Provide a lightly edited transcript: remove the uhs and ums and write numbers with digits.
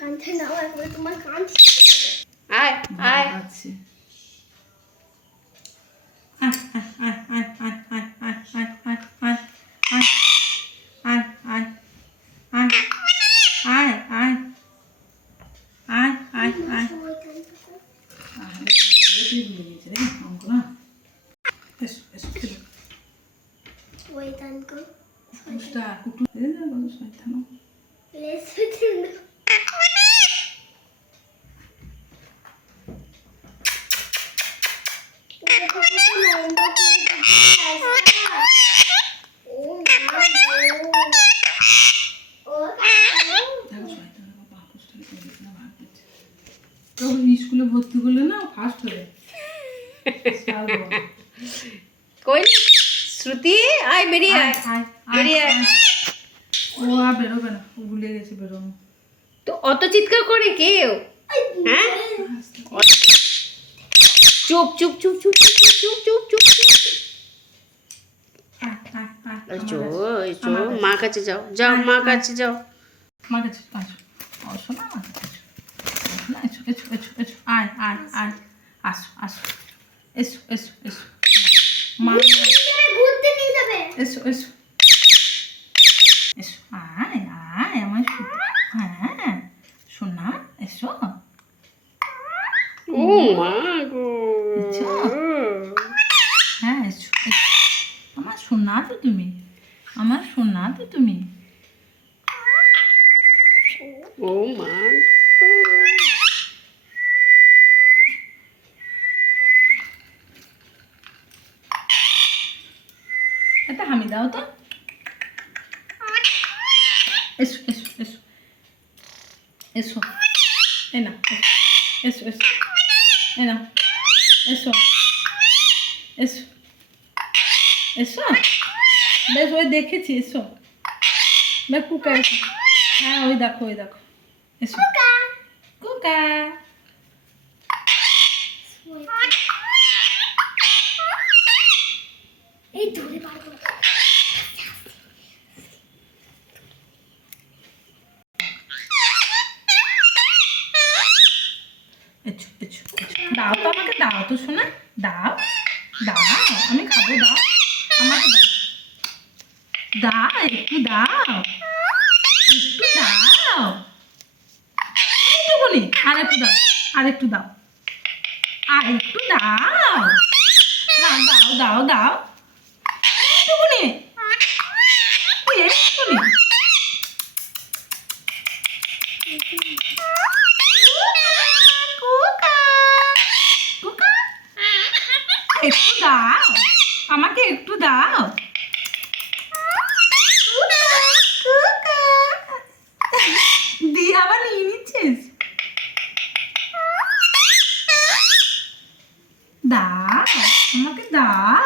কাঁধে নাও একবার তোমার কাঁধ আয় আয় আছে আয় আয় আয় আয় আয় আয় আয় আয় আয় আয় আয় আয় আয় আয় আয় আয় আয় ভুলে গেছে রে অঙ্ক না এসো এসো খেলো ওই তানকো কুকুরটা কুকুর শয়তান লেসে দিন স্কুলে ভর্তি করলে না ফার্স্ট হয়ে কই শ্রুতি আয় বেরিয়ে আয় বেরিয়ে আয় ও আর বেরোবে না ও ভুলে গেছে বেরোনো তো অত চিৎকার করে কেউ হ্যাঁ চুপ চুপ চুপ চুপ চুপ চুপ চুপ চুপ চুপ মা কাছে যাও যাও মা কাছে যাও মা কাছে আসো শোনা মা কাছে এসো এসো এসো এসো আয় আয় আয় আসো আসো এসো এসো এসো মা ঘুরতে নিয়ে যাবে এসো এসো এসো আয় আয় আমার হ্যাঁ শোনা এসো ও মা গো হ্যাঁ এসো এসো আমার শোনা তো তুমি আমার শোনা তো তুমি ও মা এটা হামি দাও তো এসো এসো এসো এসো এই না এসো এসো এই না এসো এসো এসো বেশ ওই দেখেছি এসো বেশ কুকা এসো হ্যাঁ ওই দেখো এসো কুকা এই ধরে পারবো এসো এসো দাও তো আমাকে দাও তো শোনা দাও দাও আমি খাবো দাও আমাকে দাও দাও একটু দাও একটু দাও এইটুকুনি আর একটু দাও আর একটু দাও আর একটু দাও না দাও দাও দাও এইটুকুনি এইটুকুনি একটু দাও আমাকে একটু দাও দিয়ে আবার নিয়ে নিচ্ছিস দাও আমাকে দাও